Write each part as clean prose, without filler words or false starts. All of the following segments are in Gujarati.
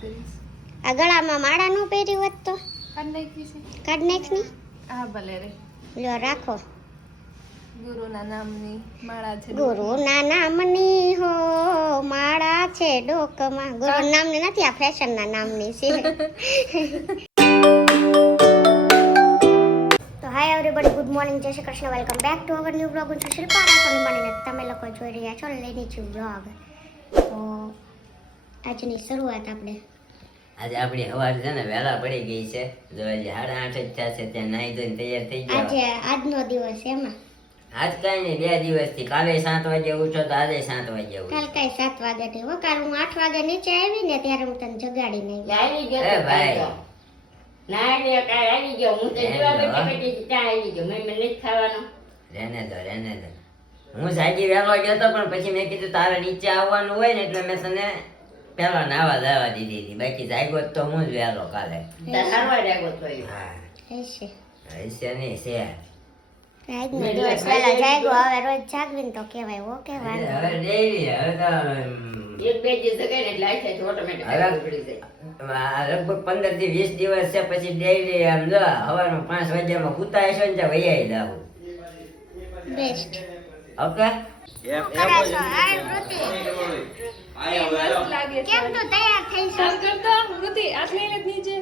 કરીશ. આ ગળામાં માળા નો પહેર્યું હોત તો કાઢ નાખી છે. કાઢ નાખની. હા ભલે રે. લ્યો રાખો. ગુરુના નામની માળા છે. ગુરુના નામની હો માળા છે ડોકમાં. ગુરુના નામની નથી, આ ફેશનના નામની છે. તો હાય એવરીબડી, ગુડ મોર્નિંગ, જય Shri Krishna, welcome back to our new blog. હું છું શિલ્પા રાઠોડ મળીને તમે લોકો જોઈ રહ્યા છો લેનીચી બ્લોગ. તો આજની શરૂઆત આપણે આજે આપણી હવાર છે ને વહેલા પડી ગઈ છે. જો હજી 8:30 જ થયા છે, ત્યાં નાહી ધોઈને તૈયાર થઈ ગયા. આજે આજનો દિવસ એમાં આજ કઈ નહીં, 2 દિવસથી. કાલે 7 વાગે ઉઠો તો આજે 7 વાગે ઉઠો. કાલ કઈ 7 વાગે થી હો. કાલ હું 8 વાગે નીચે આવી ને ત્યારે હું તને જગાડી નહીં. આવી ગયો એ ભાઈ ના રે કાઈ આવી ગયો. હું તો જીવા બેઠી બેઠી ત્યાં આવી ગયો. મેં નથી ખાવાનો. રહેને દો. હું જાગી વહેલો ગયો તો, પણ પછી મેં કીધું તારે નીચે આવવાનું હોય ને એટલે મેં તને પેલા નાવા જવા દીધી હતી. બાકી જાગ્યો તો હું જ વહેલો કાલે. હરવા રાગો તો હા હશે હશે નહીં છે. આજનો દિવસ પહેલા જાગ્યો, હવે રોજ જાગવીને તો કહેવાય હો કે હવે વાંધો daily, હવે તો એક બે દિવસ ગઈ ને એટલે આઈ થાય ઓટોમેટિક પડી જાય. લગભગ 15 થી 20 દિવસ છે. પછી ડેઈલી આમ જો સવારમાં 5 વાગ્યામાં ઉતાય છે ને ત્યાં વૈયાઈ જાવું. બેસ્ટ. ઓકે કરાશો આ વૃત્તિ કેમ તો તૈયાર થઈ છો? કામ કરતો વૃત્તિ આટ લઈને જ નીચે.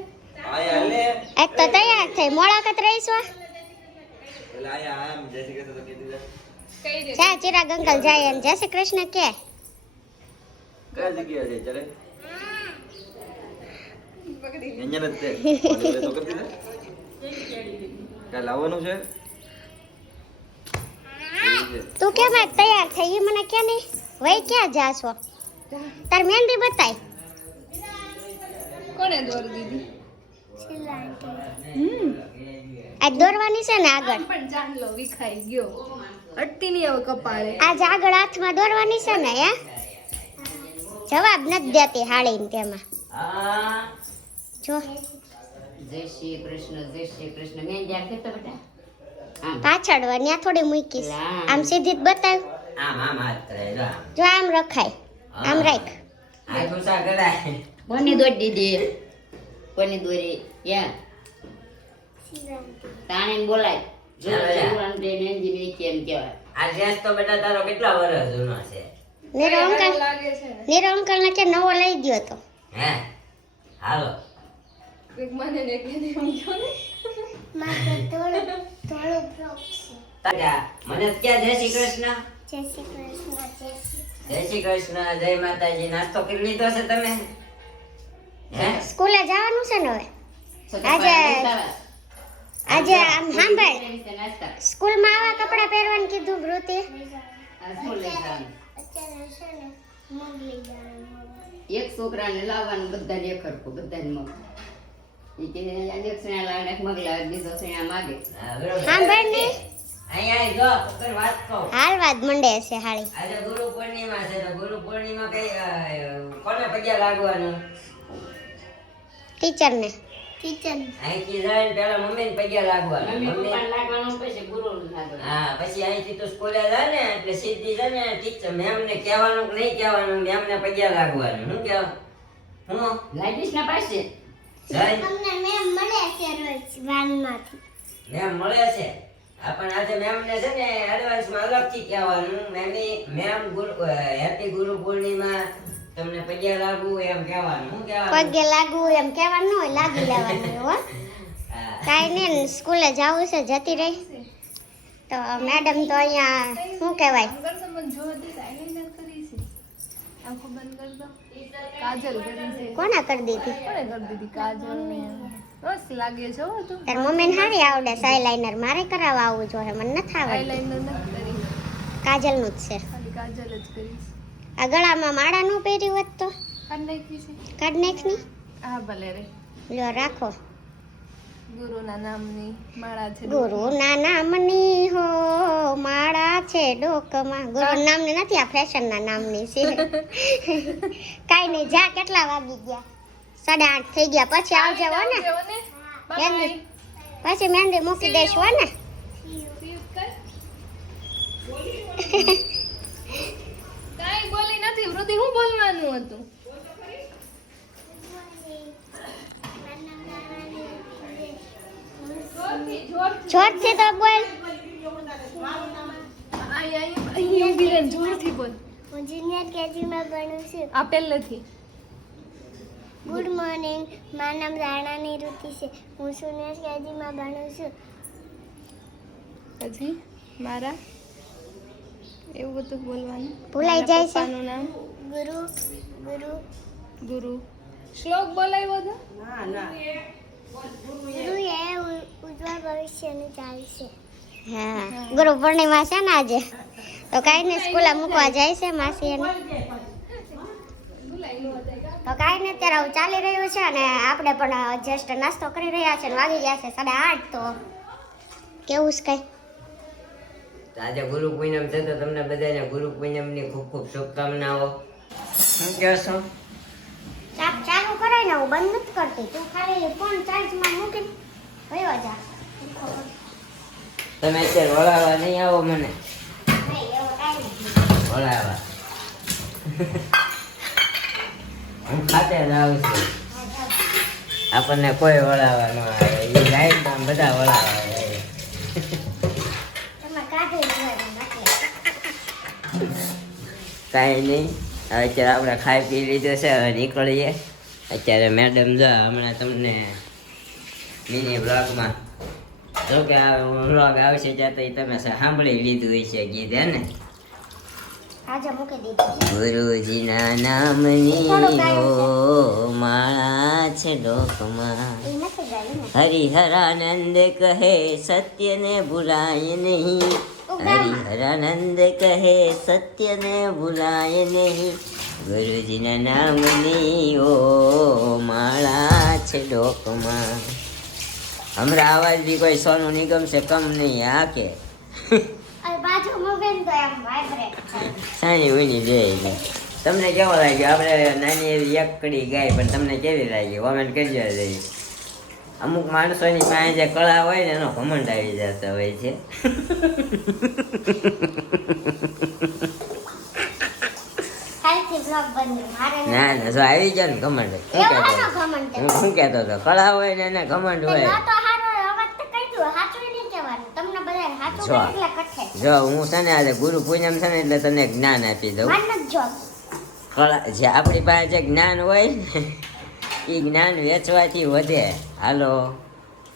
એક તો તૈયાર થઈ મોળાકત રહીશો. કઈ દે. જા ચિરાગ અંકલ જાય અને જય શ્રી કૃષ્ણ કે લાવવાનું છે. તું કેમ આજ તૈયાર થઈ ઈ મને કે નહીં? વઈ ક્યાં જાશો? તાર મહેંદી બતાય. કોને દોર દીધી? આજ દોરવાની છે ને આગળ. આમ પણ ચાંદલો વિખાઈ ગયો. અટતી નહીં હવે કપાળે. આજ આગળ હાથમાં દોરવાની છે ને હે? જવાબ નથી દેતી હાળીને તેમાં. હા જો જય શ્રી કૃષ્ણ મેં જ્યાં કરતો બેટા આમ પાછળ ત્યાં થોડી મૂકીશ. આમ સીધી જ બતાવ. આમ હાથ કરે જો આમ. જો આમ રખાય. આમ રાખ. હાથ ઊંચા કરાય. કોની દોરી દીધી કોની દોરી યા તાણે બોલાય જો જીવન દે મેંદી મે કેમ કહેવાય. આ ડ્રેસ તો બેટા તારો કેટલા વર્ષ જૂનો છે? નીરો અંકલ લાગે છે ને. નીરો અંકલ ને કે નવો લઈ ગયો તો. હે હાલો એક મને ને એક એને એમ કહ્યું ને. તારા મને ક્યાં જય શ્રી કૃષ્ણ. જય શ્રી કૃષ્ણ. જય શ્રી કૃષ્ણ, જય માતાજી. નાસ્તો કરી લીધો છે તમે? હે સ્કૂલે જવાનું છે ને હવે. આજે આમ સાંભળ, સ્કૂલમાં આવા કપડા પહેરવાનું કીધું વૃત્તિ. એક છોકરાને લાવવાનું બધાને એક હરખું બધાને મગ ઈ કે એક સણા લાવે એક મગ લાવે બીજો સણા માગે. હા, બરોબર. સાંભળ ને અહીંયા જો પકડ વાત કહું. હાલ વાત મંડે છે હાળી. આજે ગુરુ પૂર્ણિમા છે તો ગુરુ પૂર્ણિમા કઈ કોને પગ્યા લાગવાનું? ટીચર ને અહીંથી જઈને પેલા મમ્મીને પગ્યા લાગવાનું. મમ્મી મમ્મી પપ્પાને લાગવાનું પછી ગુરુને લાગવાનું. હા, પછી અહીંથી તો સ્કૂલે જાય ને એટલે સીધી છે ને ટીચર મેમને કહેવાનું કે નહીં કહેવાનું, મેમને પગ્યા લાગવાનું. શું કહેવા હું લાગીશ ના પાસે જઈને તમને મેમ મળે છે રોજ વાનમાંથી. મેમ મળે છે. પણ આજે મેમને છે ને એડવાન્સમાં અલગથી કહેવાનું. મેમ હેપી ગુરુ પૂર્ણિમા, તમને પગ્યા લાગુ એમ કહેવાનું. શું કહેવાનું? પગે લાગુ એમ કહેવાનું ન હોય, લાગી લેવાનું હો. હા. કાંઈ નહીં, સ્કૂલે જવું છે જતી રહી. તો મેડમ તો અહીંયા શું કહેવાય, આમ કરતો મને જોવા દે. આઈલાઇનર કરી છે. આંખો બંધ કર દો. કાજલ કરી છે. કોને કરી દીધી? કોને કરી દીધી કાજલ ને? મસ્ત લાગે છે હો તું. તાર મમ્મીને હારી આવડે છે આઈલાઇનર. મારે કરાવવા આવવું જોઈએ, મને નથી આવડતું. આઈલાઇનર નથી કરી. કાજલનું જ છે. ખાલી કાજલ જ કરી છે. આ ગળામાં માળા નો પહેર્યું હોત તો કાઢ નાખી છે. કાઢ નાખની. હા ભલે રે. લ્યો રાખો. ગુરુના નામની માળા છે. ગુરુના નામની હો માળા છે ડોકમાં. ગુરુના નામની નથી, આ ફેશનના નામની છે. કાઈ નહીં, જા. કેટલા વાગી ગયા? 8:30 થઈ ગયા. પછી આવજે હો ને. મહેંદી પછી મહેંદી મૂકી દઈશ હો ને. કાઈ બોલી નથી વૃત્તિ. હું બોલવાનું હતું? જોરથી તો બોલ. અહીં ઊભી રહે, જોરથી બોલ. હું જુનિયર કેજીમાં ભણું છું. આ પહેલેથી. ગુડ મોર્નિંગ, મારું નામ રાણાની ઋતિ છે. હું જુનિયર કેજીમાં ભણું છું. પછી મારા એવું બધું બોલવાનું. ભૂલાઈ મારા જાય છે. પપ્પાનું નામ ગુરુ ગુરુ ગુરુ. શ્લોક બોલાવ્યો હતો. ગુરુ એ ઉજ્જવળ ભવિષ્યની ચાલ છે. હા, ગુરુ પૂર્ણિમા છે ને આજે, તો કાંઈ નહીં સ્કૂલે મૂકવા જાય છે માસી એને. તો કાંઈ નહીં, અત્યારે આવું ચાલી રહ્યું છે અને આપણે પણ જસ્ટ નાસ્તો કરી રહ્યા છે ને વાગી ગયા છે 8:30. તો કેવું છે કઈ? તો આજે ગુરુ પૂનમ છે તો તમને બધાને ગુરુ પૂનમની ખૂબ ખૂબ શુભકામનાઓ. શું કહેશો? ચાલુ કરાય ને, હું બંધ નથી કરતી. તું ખાલી ફોન ચાર્જમાં મૂકીને વયો જા. તમે અત્યારે વળાવવા નહીં આવો મને? નહીં, એવું કાંઈ નથી. વળાવવા હું ખાતે જ આવું છું. આપણને કોઈ વળાવવા ન આવે, એ જાય તો આમ બધા વળાવવા જાય. તમે કાઢી લેવાનું એટલે. કાંઈ નહીં, હવે અત્યારે આપણે ખાઈ પી લીધું છે, હવે નીકળીએ. અત્યારે મેડમ જો હમણાં તમને મિની બ્લોગમાં જો કે આ બ્લોગ આવશે ત્યાં તો તમે સાંભળી લીધું હશે ગીત, હે ને? આજે મૂકી દીધું. ગુરુજીના નામની હો માળા છે ડોકમાં, એ નથી ગાયું ને. હરિહરાનંદ કહે સત્યને ભૂલાય નહીં, હરિહરાનંદ કહે સત્યને ભૂલાય નહીં, ગુરુજીના નામની ઓ માળા છે ડોકમાં. હમણાં અવાજ બી કોઈ સોનું નિગમ છે કમ નહીં, આ કે અરે બાજુ મૂકે ને તો એમ વાઇબ્રેટ થાય. સાની ઉની દે. તમને કેવો લાગ્યો? આપણે નાની એવી એક કડી ગાય, પણ તમને કેવી લાગી? કોમેન્ટ કરજો. જઈ અમુક માણસોની પાસે જે કળા હોય ને એનો ઘમંડ આવી જતો હોય છે. કાલથી vlog બંધ. મારે ના ના, જો આવી ગયો ને ઘમંડ. એવો હાનો ઘમંડ તે. હું શું કહેતો હતો? કળા હોય ને એને ઘમંડ તે હોય. ન તો હારો અવાજ તો કહી દો, હાચું નહીં કહેવાનું. તમને બધાને હાચું જો. કહે એટલે કઠે. જો હું છે ને આજે ગુરુ પૂનમ છે ને એટલે તને જ્ઞાન આપી દઉં. માન નથી જો. કળા જે આપણી પાસે જે જ્ઞાન હોય ને એ જ્ઞાન વેચવાથી વધે. હાલો,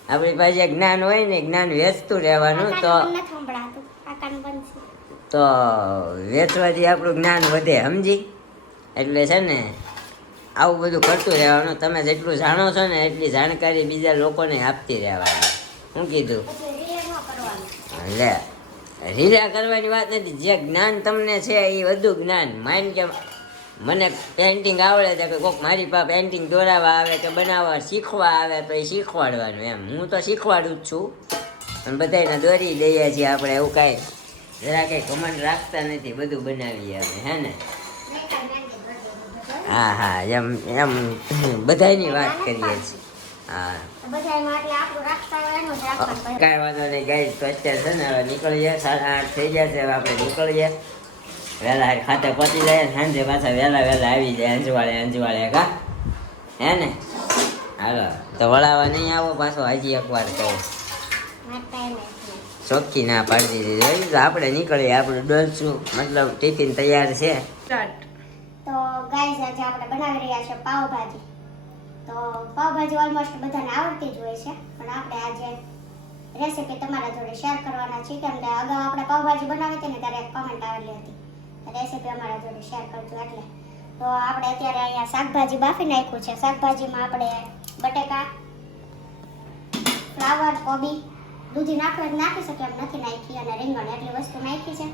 આપણી પાસે જે જ્ઞાન હોય ને જ્ઞાન વેચતું રહેવાનું. તો કાકાને નથી સંભળાતું. કાકાને બંધ છે. તો વેચવાથી આપણું જ્ઞાન વધે, સમજી? એટલે છે ને આવું બધું કરતું રહેવાનું. તમે જેટલું જાણો છો ને એટલી જાણકારી બીજા લોકોને આપતી રહેવાની. શું કીધું? એટલે રિયલ ન કરવાનું. લે, રીલા કરવાની વાત નથી. જે જ્ઞાન તમને છે એ વધુ જ્ઞાન. માન કે મને પેઇન્ટિંગ આવડે છે, કે કોઈક મારી પાસે પેઇન્ટિંગ દોરાવા આવે કે બનાવવા શીખવા આવે તો એ શીખવાડવાનું. એમ હું તો શીખવાડું જ છું, અને બધાને દોરી દઈએ છીએ આપણે. એવું કાંઈ જરા કંઈ ઘમંડ રાખતા નથી, બધું બનાવીએ અમે, હે ને? હા હા, એમ એમ બધાની વાત કરીએ છીએ. હા, બધાયમાં એટલે આપણું રાખતા હોય એનું જ રાખવાનું. કાંઈ વાંધો નહીં ગાઈસ. તો અત્યારે છે ને હવે નીકળીએ. 8:30 થઈ ગયા છે, હવે આપણે નીકળીએ. વહેલા ખાતે પહોંચી જાય, સાંજે પાછા વહેલા આવી જાય અંજવાળે કા, હે ને? હાલો, તો વળાવા નહીં આવો પાછો, હજી એકવાર કહું. મારતા એને એટલે. ચોખ્ખી ના પાડી દીધી. તો આપણે નીકળીએ, આપણે ડોલશું, મતલબ ટિફિન તૈયાર છે. સ્ટાર્ટ. તો ગાઈઝ આજે આપણે બનાવી રહ્યા છે પાવભાજી. તો પાવભાજી ઓલમોસ્ટ બધાને આવડતી જ હોય છે, પણ આપણે આજે રેસીપી તમારા જોડે શેર કરવાના છીએ. કેમ કે અગાઉ આપણે પાવભાજી બનાવી હતી ને ત્યારે એક કમેન્ટ આવેલી હતી, રેસીપી અમારા જોડે શેર કરજો એટલે. તો આપણે અત્યારે અહીંયા શાકભાજી બાફી નાખ્યું છે. શાકભાજીમાં આપણે બટેકા, ફ્લાવર, કોબી, દૂધી નાખી શકીએ એમ નથી નાખી, અને રીંગણ એટલી વસ્તુ નાખી છે,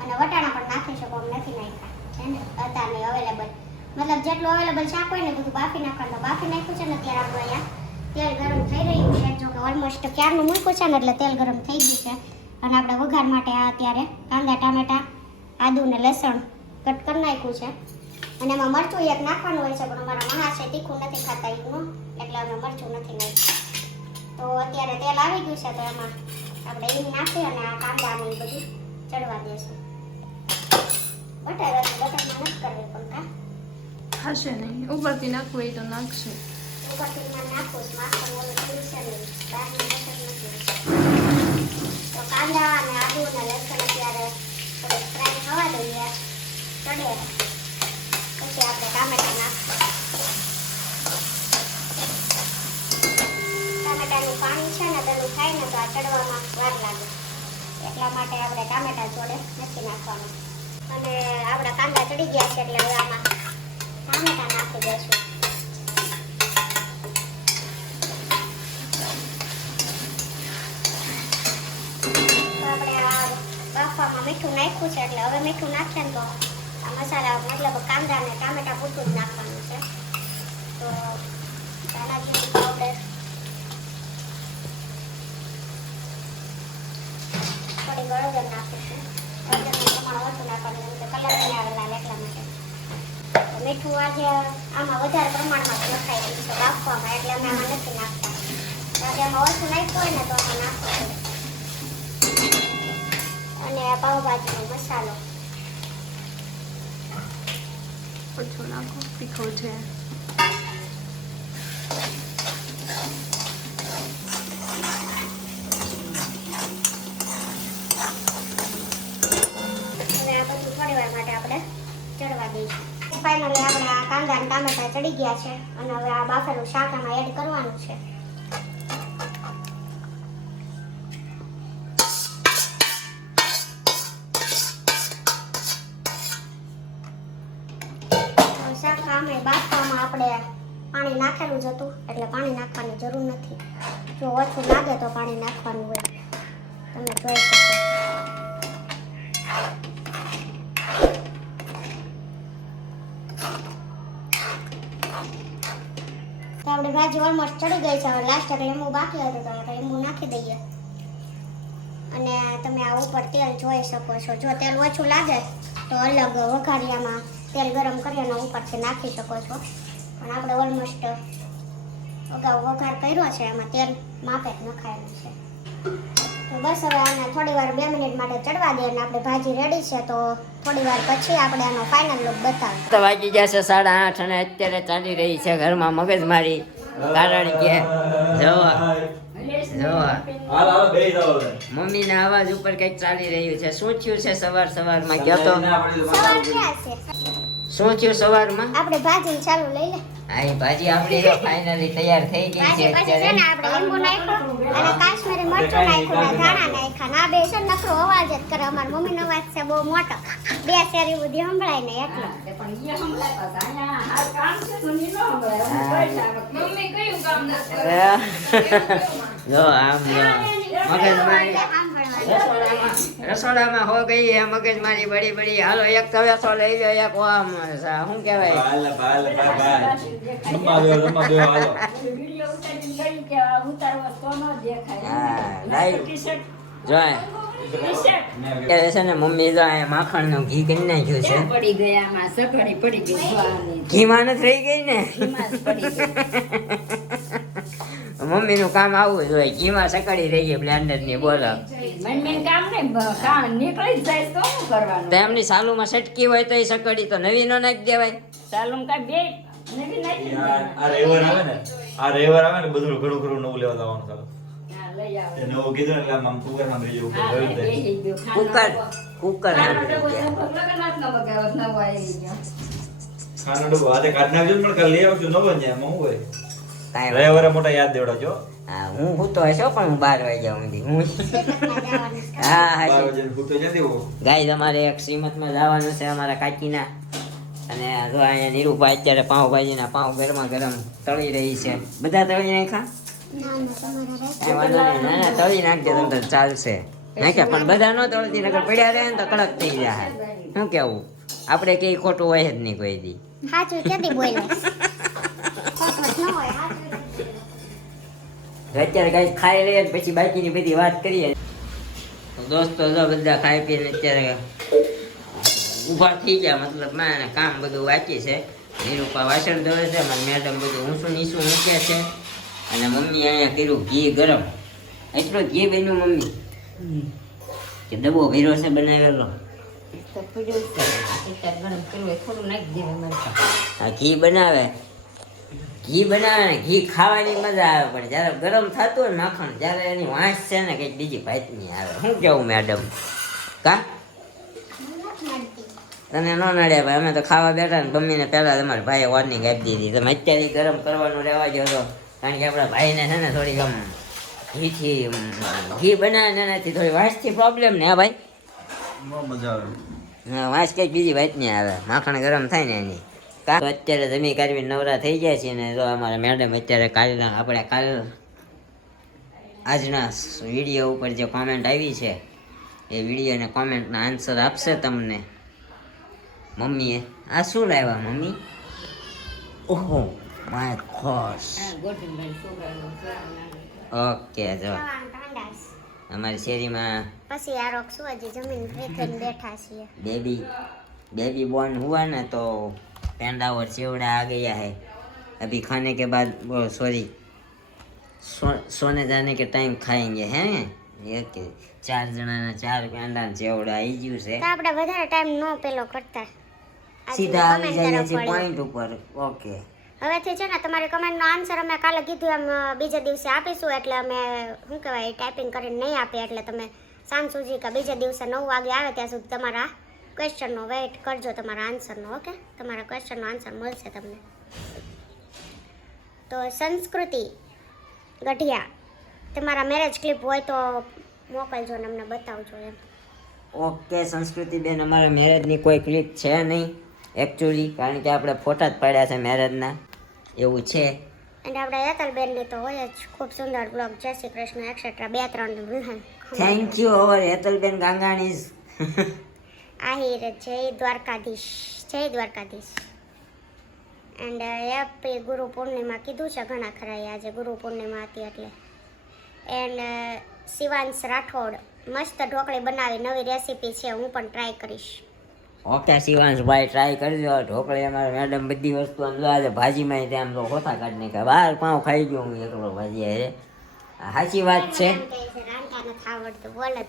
અને વટાણા પણ નાખી શકો એમ નથી નાખ્યા છે ને. અત્યારે અવેલેબલ, મતલબ જેટલું અવેલેબલ શાક હોય ને બધું બાફી નાખવાનું. બાફી નાખ્યું છે ને અત્યારે આપણું અહીંયા તેલ ગરમ થઈ રહ્યું છે. જો કે ઓલમોસ્ટ ક્યારનું મૂક્યું છે ને એટલે તેલ ગરમ થઈ ગયું છે. અને આપણે વઘાર માટે આ અત્યારે કાંદા, ટામેટા, આદુ ને લસણ કટ કરી નાખ્યું છે. અને એમાં મરચું એક નાખવાનું હોય છે, પણ અમારા માણસ છે તીખું નથી ખાતા એવું, એટલે અમે મરચું નથી નાખ્યું. તો અત્યારે તેલ આવી ગયું છે, તો એમાં આપણે હિંગ નાખી અને આ કાંદા ને બધું ચડવા દઈશું. બટાકા નથી કરવી પણ કા ખાશે નહીં, ઉપરથી નાખવું હોય તો નાખશે. ઉપરથી નાખું છું, નાખવાનું ઓલું થઈ છે ને, બહારનું બટર નથી. તો કાંદા અને આદુ અને લસણ અત્યારે થોડીક ફ્રાય થવા દઈએ, ચડે પછી આપણે ટામેટા નાખીએ. ટામેટાનું પાણી છે ને પેલું થાય ને તો આ ચડવામાં વાર લાગે, એટલા માટે આપણે ટામેટા જોડે નથી નાખવાનું. અને આપણા કાંદા ચડી ગયા છે એટલે હવે આમાં ટામેટા નાખી દઈશું. આપણે આ બાફવામાં મીઠું નાખ્યું છે એટલે હવે મીઠું નાખીએ ને તો આ મસાલા મતલબ કાંદા અને ટામેટા પૂરતું જ નાખવાનું છે. તો ધાણા જીરું પાવડર, થોડી હળદર નાખીશું. હળદરનું પ્રમાણ ઓછું નાખવાનું કેમ કે કલર નહીં આવેલા એટલા માટે. તો મીઠું આજે આમાં વધારે પ્રમાણમાં નખાઈ દીધું છે બાફવામાં, એટલે અમે આમાં નથી નાખતા. આજે આમાં ઓછું નાખ્યું હોય ને તો આમાં નાખવું પડે. અને પાવભાજીનો મસાલો ઓછું નાખો, તીખો છે. હવે આ બધું થોડી વાર માટે આપણે ચડવા દઈશું. ફાઇનલી આપણે આ કાંદા અને ટામેટા ચડી ગયા છે અને હવે આ બાફેલું શાક આમાં એડ કરવાનું છે. શાક આમે બાફવામાં આપણે પાણી નાખેલું જ હતું એટલે પાણી નાખવાની જરૂર નથી. જો ઓછું લાગે તો પાણી નાખવાનું હોય, તમે જોઈ શકો. તો આપણી ભાજી ઓલમોસ્ટ ચડી ગઈ છે. હવે લાસ્ટ એક લીંબુ બાકી હતું તો આપણે લીંબુ નાખી દઈએ. અને તમે આ ઉપર તેલ જોઈ શકો છો. જો તેલ ઓછું લાગે તો અલગ વઘારિયામાં તેલ ગરમ કરી અને ઉપરથી નાખી શકો છો. પણ આપણે ઓલમોસ્ટ અગાઉ વઘાર કર્યો છે, એમાં તેલ માપે જ નખાયેલું છે. તો બસ હવે આને થોડી વાર 2 મિનિટ માટે ચડવા દે અને આપણે ભાજી રેડી છે. તો થોડી વાર પછી આપણે આનો ફાઇનલ લુક બતાવીએ. તો વાગી જશે 8:30 અને અત્યારે ચાલી રહી છે ઘરમાં મગજમારી. કારણ કે જોવા મમ્મીના અવાજ ઉપર કઈક ચાલી રહ્યું છે. શું થયું છે સવારમાં કયો તો? સવાર ક્યાં છે? શું થયું સવારમાં? આપણે ભાજી ચાલુ લઈ લે. હા, એ ભાજી આપણી ફાઇનલી તૈયાર થઈ ગઈ છે ભાજી પછી છે અત્યારે. ને આપણે લીંબુ નાખ્યું અને કાશ્મીરી મરચું નાખ્યું ને ધાણા નાખ્યા. આ બે છે ને નકરો અવાજ જ કરે. અમારી મમ્મીનો અવાજ છે બહુ મોટો, 2 શેરી બધી સંભળાય ને એટલો. મમ્મી કયું કામ નથી જો આમ મગજમારી રસોડામાં હો ગઈ હે મગજમારી બડી બડી. હાલો એક તવેસો લઈ લો, એક આમ શું કહેવાય છે ને મમ્મી જો માખણ નું ઘી કરી નાખ્યું છે. પડી ગયા આમાં સફળી પડી ગઈ ઘીમાં નથી રહી ગઈ ને. મમ્મી નું કામ આવું જોઈએ, ઘીમાં સકડી રહી ગઈ બ્લેન્ડર ની. બોલો કામ ને કામ નીકળી જ જાય તો શું કરવાનું? તો એમની સાલુમાં સટકી હોય તો એ સકડી તો નવી નો નાખી દેવાય. ચાલું કઈ બે નવી નાખી આ રવિવાર આવે ને, આ રવિવાર આવે ને બધું ઘણું ઘણું નવું લેવા જવાનું ચાલો. લઈ આવો. એ નવું કીધું ને એટલે આમ કુકર માં રહી જવું કુકર ખાનો ડબ્બો આજે કાઢ નાખજો પણ કાલે લઈ આવજો નવો ને એમાં શું હોય કાંઈ રવિવારે મોટા યાદ દેવડાવજો. હા, હું તો હશો પણ હું 12 વાગ્યા સુધી હું હા 12 વાગે ફૂટો જતી હો. ગાય તમારે એક શ્રીમતમાં જવાનું છે અમારા કાકીના. અને જો અહીંયા નીરુભાઈ અત્યારે પાઉંભાજીના પાઉં ગરમા ગરમ તળી રહી છે. બધા તળી નાખ્યા? કાંઈ વાંધો નહીં. ના ના તળી નાખજો તમે તો ચાલશે. નાખ્યા પણ બધા નો તળતી નકર પડ્યા રહે ને તો કડક થઈ જાય. શું કેવું? આપણે કઈ ખોટું હોય જ નહીં કોઈ દી. સાચું કેદી બોલે ખોટું ન હોય, સાચું. અત્યારે કઈ ખાઈ લઈએ પછી બાકીની બધી વાત કરીએ. તો દોસ્તો જો બધા ખાઈ પીને અત્યારે ઊભા થઈ ગયા. મતલબ મારે કામ બધું બાકી છે. નીરુપા વાસણ ધોવે છે, મારી મેડમ બધું ઊંચું નીચું મૂકે છે. અને મમ્મી અહીંયા કર્યું ઘી ગરમ. એટલું ઘી બન્યું મમ્મી કે ડબ્બો ભીરો છે બનાવેલો. ગરમ કરવું થોડું નાખી દેવાય મારે. આ ઘી બનાવે ઘી બનાવે ને ઘી ખાવાની મજા આવે, પણ જ્યારે ગરમ થતું હોય ને માખણ, જ્યારે એની વાંસ છે ને કંઈક બીજી ભાતની આવે. શું કેવું મેડમ? કા તને ન નડ્યા ભાઈ? અમે તો ખાવા બેઠા ને મમ્મીને પહેલા તમારા ભાઈએ વોર્નિંગ આપી દીધી, તમે અત્યારે ગરમ કરવાનું રહેવા દો તો, કારણ કે આપણા ભાઈને છે ને થોડીક આમ ઘીથી ઘી બનાવે ને એનાથી થોડી વાંસથી પ્રોબ્લેમ ને. હા ભાઈ, બહુ મજા આવે. હા, વાંસ કંઈક બીજી વાતની આવે, માખણ ગરમ થાય ને એની. તો અત્યારે જમી કાઢવી નવરા થઈ જાય છે ને જો અમારા મેડમ અત્યારે કાલ આજના વિડીયો ઉપર જે કોમેન્ટ આવી છે એ વિડીયો અને કોમેન્ટના આન્સર આપશે તમને. મમ્મીએ આ શું લાવ્યા મમ્મી? ઓહો માય ગોશ. ગોઠણભાઈ છોકરાનો ઓકે, જો અમારી શેરીમાં પછી આ રોક શું હજી જમીન ફ્રી થઈને બેઠા છીએ. बेबी बॉर्न हुआ ना तो पेंडा और चिवड़ा आ गया है. अभी खाने के बाद वो सॉरी सोने जाने के टाइम खाएंगे हैं. ये के 4 જણાના 4 પેંડા ને ચેવડા આવી ગયું છે. તો આપણે વધારે ટાઈમ નો પેલો કરતા, સીધા આવી જાય છે પોઈન્ટ ઉપર. ઓકે, હવેથી છે ને તમારી કમેન્ટનો આન્સર અમે કાલે કીધું એમ બીજા દિવસે આપીશું, એટલે અમે શું કહેવાય ટાઈપિંગ કરીને નહીં આપીએ, એટલે તમે સાંજ સુધી કે બીજા દિવસે 9 વાગે આવે ત્યાં સુધી તમારા ક્વેશ્ચનનો વેઇટ કરજો, તમારા આન્સરનો. ઓકે, તમારા ક્વેશ્ચનનો આન્સર મળશે તમને. તો સંસ્કૃતિ ગઢિયા, તમારા મેરેજ ક્લિપ હોય તો મોકલજો ને અમને બતાવજો એમ. ઓકે સંસ્કૃતિ બેન, અમારા મેરેજની કોઈ ક્લિપ છે નહીં એકચ્યુઅલી, કારણ કે આપણે ફોટા જ પાડ્યા છે મેરેજના, એવું છે. અને આપણે હેતલબેનની તો હોય જ ખૂબ સુંદર બ્લોગ, જય Shri Krishna etcetera 2-3. Thank you our Hetalben ગાંગાણીઝ. આહિર જય દ્વારકાધીશ, જય દ્વારકાધીશ. એન્ડ હેપી ગુરુ પૂર્ણિમા કીધું છે ઘણા ખરા, આજે ગુરુ પૂર્ણિમા હતી એટલે. એન્ડ શિવાંશ રાઠોડ, મસ્ત ઢોકળી બનાવી, નવી રેસીપી છે, હું પણ ટ્રાય કરીશ. ઓકે શિવાંશભાઈ, ટ્રાય કરજો ઢોકળી. અમારે મેડમ બધી વસ્તુ આમ જો આજે ભાજીમાં ત્યાં તો હોતા કાઢી નાખ્યા, બહાર પાઉં ખાઈ ગયો હું એકલો ભાજી. અરે સાચી વાત છે,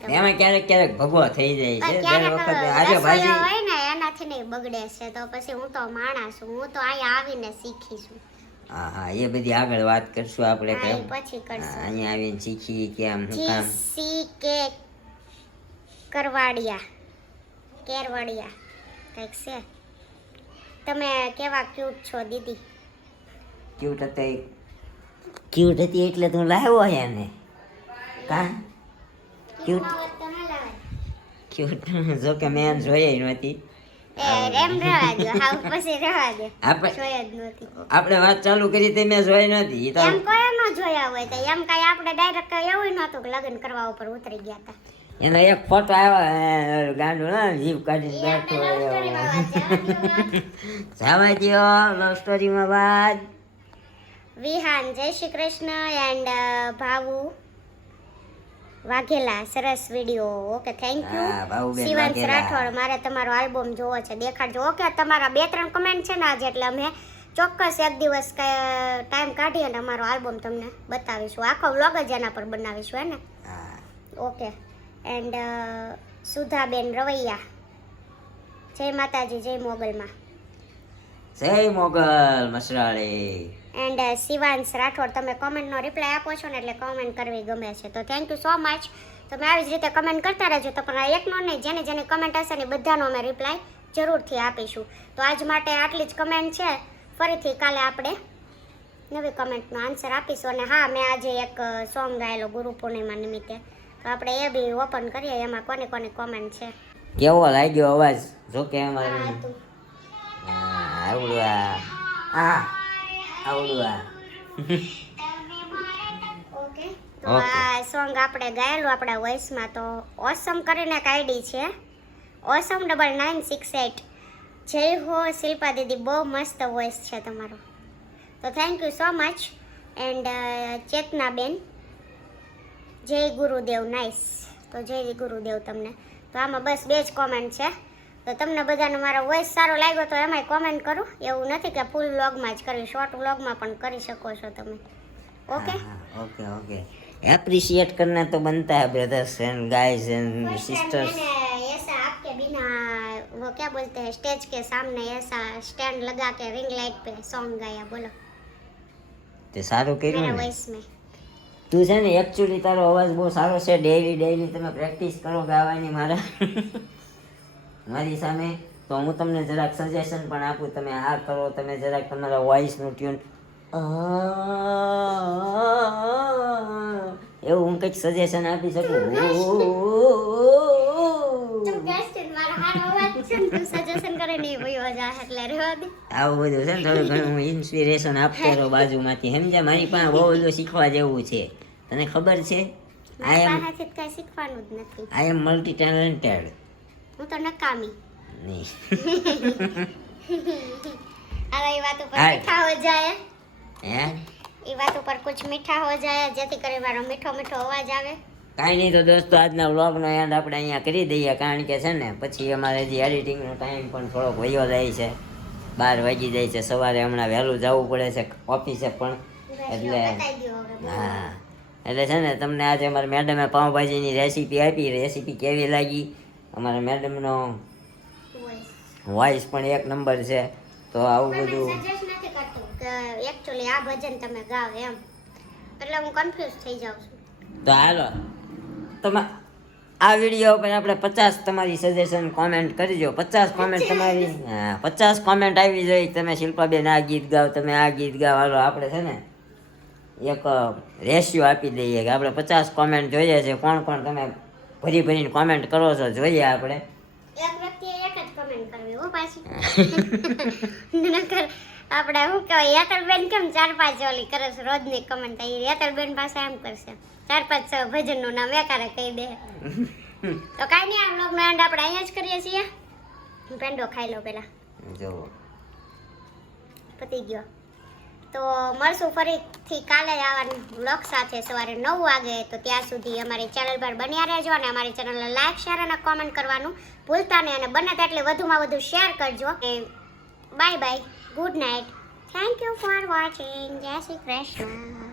એમાં ક્યારેક ક્યારેક ભગવો થઈ જાય છે દર વખતે. આજે ભાજી હોય ને એનાથી નહીં બગડે છે, તો પછી હું તો માણસ છું, હું તો અહીંયા આવીને શીખીશું. હા હા, એ બધી આગળ વાત કરશું આપણે, હા, એ કેમ પછી કરશું. અહીંયા આવીને શીખી કેમ શું કામ. કે કેરવાડિયા કંઈક છે. તમે કેવા ક્યુટ છો દીદી. ક્યુટ હતી એટલે તું લાવ્યો એને કા? ક્યુટ જો કે મેં જોઈ નહોતી. એમ રહેવા દો, હાવ પછી રહેવા દો. આપણે જોયા જ નહોતી. આપણે વાત ચાલુ કરી તે મેં જોઈ નહોતી. ઈ તો એમ કોઈ ન જોયા હોય તો એમ કાંઈ આપણે ડાયરેક્ટ એવું નહોતું કે લગ્ન કરવા ઉપર ઉતરી ગયા હતા. એનો એક ફોટો આવ્યો ગાંડું ના જીભ કાઢીને બેઠો જવા દો લવ સ્ટોરીમાં વાત. વિહાન જય શ્રી કૃષ્ણ એન્ડ ભાવુ વાઘેલા, સરસ વિડીયો. ઓકે થેન્ક હા, યુ. ભાવુબેન શિવાંશ વાઘેલા. રાઠોડ, મારે તમારો આલ્બમ જોવો છે, દેખાડજો. ઓકે, તમારા 2-3 કમેન્ટ છે ને આજે, એટલે અમે ચોક્કસ એક દિવસ ટાઈમ કાઢી અને અમારો આલ્બમ તમને બતાવીશું, આખો વ્લોગ જ એના પર બનાવીશું હે ને. હા. ઓકે. એન્ડ સુધાબેન રવૈયા, જય માતાજી, જય મોગલમાં. જય મોગલ મસરાળી. એન્ડ શિવાંશ રાઠોડ, તમે કોમેન્ટનો રિપ્લાય આપો છો ને એટલે કોમેન્ટ કરવી ગમે છે, તો થેન્ક યુ સો મચ. તમે આવી જ રીતે કમેન્ટ કરતા રહેજો, તો પણ એકનો નહીં, જેની કમેન્ટ હશે ને બધાનો અમે રિપ્લાય જરૂરથી આપીશું. તો આજ માટે આટલી જ કમેન્ટ છે, ફરીથી કાલે આપણે નવી કમેન્ટનો આન્સર આપીશું. અને હા, મેં આજે એક સોંગ ગાયેલો ગુરુ પૂર્ણિમા નિમિત્તે, તો આપણે એ બી ઓપન કરીએ, એમાં કોની કોની કોમેન્ટ છે. કેવો લાગ્યો અવાજ? જો કે અમારે હા, તું. આવડું આવડું ઓકે, તો આ સોંગ આપણે ગાયેલું આપણા વોઇસમાં, તો ઓસમ કરીને એક આઈડી છે, osam9968. જય હો શિલ્પા દીદી, બહુ મસ્ત વોઇસ છે તમારો, તો thank you so much. And Chetnaben, જય ગુરુદેવ, નાઇસ. તો જય ગુરુદેવ તમને. તો આમાં બસ 2 જ કોમેન્ટ છે, તો તમને બધાને મારો વોઇસ સારો લાગ્યો તો એમાંય કોમેન્ટ કરું, એવું નથી કે ફૂલ વ્લોગમાં જ કરવી, શોર્ટ વ્લોગમાં પણ કરી શકો છો તમે. ઓકે ओके ओके, एप्रिशिएट करना तो बनता है brothers and guys and sisters. ऐसा आपके बिना वो क्या बोलते हैं, स्टेज के सामने ऐसा स्टैंड लगा के रिंग लाइट पे सॉन्ग गाया, बोलो. તે સારું કર્યું मेरा ને वॉइस में તું છે ને એકચ્યુઅલી તારો અવાજ બહુ સારો છે ડેઈલી તમે પ્રેક્ટિસ કરો ગાવાની મારી સામે તો હું તમને જરાક સજેશન પણ આપું તમે આ કરો તમે જરાક તમારા વોઇસનું ટ્યુન એવું હું કંઈક સજેશન આપી શકું तुम गेस्ट मारा हारो अवाज છે ને તું સજેશન કરે નહીં વયો જા એટલે રહેવા દે આવું બધું છે ને થોડું ઘણું હું ઇન્સ્પિરેશન આપતો રહું બાજુમાંથી સમજ્યા મારી પાસે બહુ બધું શીખવા જેવું છે તને ખબર છે પાસેથી કઈ શીખવાનું જ નથી આઈ એમ મલ્ટી ટેલેન્ટેડ હું તો નકામી નહીં હવે એ વાત ઉપર હાય. મીઠા હો જાય હે એ વાત ઉપર કુછ મીઠા હો જાય જેથી કરી મારો મીઠો મીઠો અવાજ આવે કાંઈ નહીં તો દોસ્તો આજના વ્લોગનો એન્ડ આપણે અહીંયા કરી દઈએ કારણ કે છે ને પછી અમારે જે એડિટિંગનો ટાઈમ પણ થોડોક વયો જાય છે 12 વાગી જાય છે સવારે હમણાં વહેલું જવું પડે છે ઓફિસે પણ એટલે બતાવી દો હવે હા એટલે છે ને તમને આજે અમારા મેડમે પાઉંભાજીની રેસીપી આપી રેસીપી કેવી લાગી અમારા મેડમનો વોઇસ પણ એક નંબર છે તો આવું બધું સજેસ્ટ નથી કરતું કે એકચ્યુઅલી આ ભજન તમે ગાઓ એમ એટલે હું કન્ફ્યુઝ થઈ જાઉં છું તો હાલો તમે આ વિડીયો પર આપણે 50 તમારી સજેશન કોમેન્ટ કરજો 50 કોમેન્ટ તમારી 50 કોમેન્ટ આવી જોઈએ તમે શિલ્પાબેન આ ગીત ગાઓ તમે આ ગીત ગાઓ હાલો આપણે છે ને એક રેશિયો આપી દઈએ કે આપણે 50 કોમેન્ટ જોઈએ છે કોણ કોણ તમે ભરીને કોમેન્ટ કરો છો જોઈએ આપણે એક વ્યક્તિએ એક જ કમેન્ટ કરવી હો પાછી નકર આપણે શું કહેવાય યાતલબેન કેમ 4-5 ઓલી કરે છે રોજની કમેન્ટ એ યાતલબેન પાસે એમ કરશે 4-5 ભજનનું નામ એકારે કહી દે તો કાંઈ નહીં આ બ્લોગનો એન્ડ આપણે અહીંયા જ કરીએ છીએ હું પેંડો ખાઈ લઉં પહેલાં જો પતી ગયો તો મળશું ફરીથી કાલે આવવાનું બ્લોગ સાથે સવારે 9 વાગે તો ત્યાં સુધી અમારી ચેનલ પર બન્યા રહેજો અને અમારી ચેનલને લાઈક શેર અને કોમેન્ટ કરવાનું ભૂલતા નહીં અને બને તેટલી વધુમાં વધુ શેર કરજો bye bye good night thank you for watching જય શ્રી કૃષ્ણ